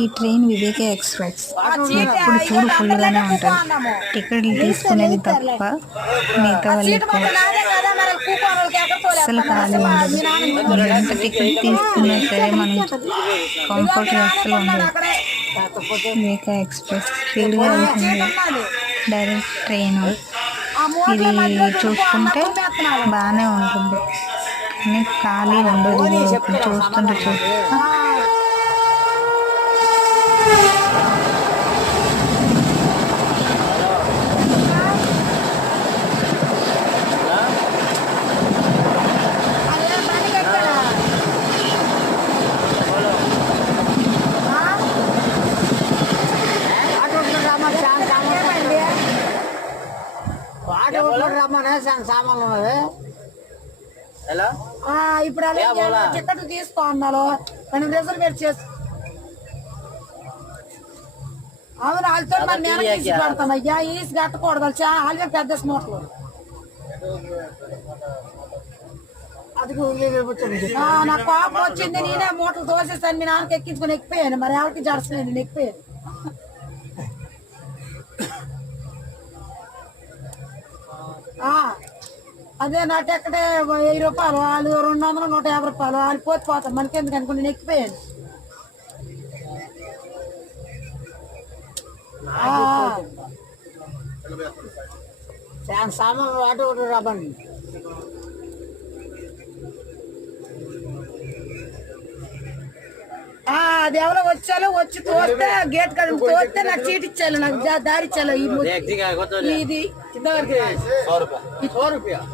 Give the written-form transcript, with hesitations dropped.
ఈ ట్రైన్ వివేక ఎక్స్ప్రెస్ ఎప్పుడు చూడు ఫుల్గానే ఉంటుంది. టికెట్లు తీసుకునేది తప్ప మిగతా వాళ్ళు ఎక్కువ అస్సలు ఖాళీ ఉండదు. మనం ఎంత టికెట్ తీసుకున్నా సరే మనం కంఫర్ట్గా అస్సలు ఉండదు. వివేక ఎక్స్ప్రెస్ స్పీడ్గా వెళ్తుంది, డైరెక్ట్ ట్రైన్. ఇది చూసుకుంటే బాగానే ఉంటుంది కానీ ఖాళీ ఉండదు. చూస్తుంటే సామాన్లు ఉన్నది. ఇప్పుడు టికెట్ తీసుకో అన్నాడు, మనం రిజర్వేట్ చేసి అవును వాళ్ళతో మరి నేను తీసి పెడతాను. అయ్యా ఈసి కట్టకూడదు వాళ్ళే పెద్ద స్మోట్లు. నాకు కోపం వచ్చింది, నేనే మూటలు తోసేసాను. మీ నాన్నకి ఎక్కించుకుని ఎక్కిపోయాను, మరి ఎవరికి జడసలేదు, నేను ఎక్కిపోయాను. అదే నా టికెట్ 1000 రూపాయలు, వాళ్ళు 200 150 రూపాయలు, వాళ్ళు పోతాం మనకెందుకు అనుకుని నేను ఎక్కిపోయాను. సామాన్లు ఆటో రాబండి. అది ఎవరో వచ్చాలో వచ్చి తోస్తే గేట్ కాడ తోస్తే నాకు చీట్ ఇచ్చాను, నాకు దారి ఇచ్చాను. ఇది ఇంతవరకు 100 రూపాయలు.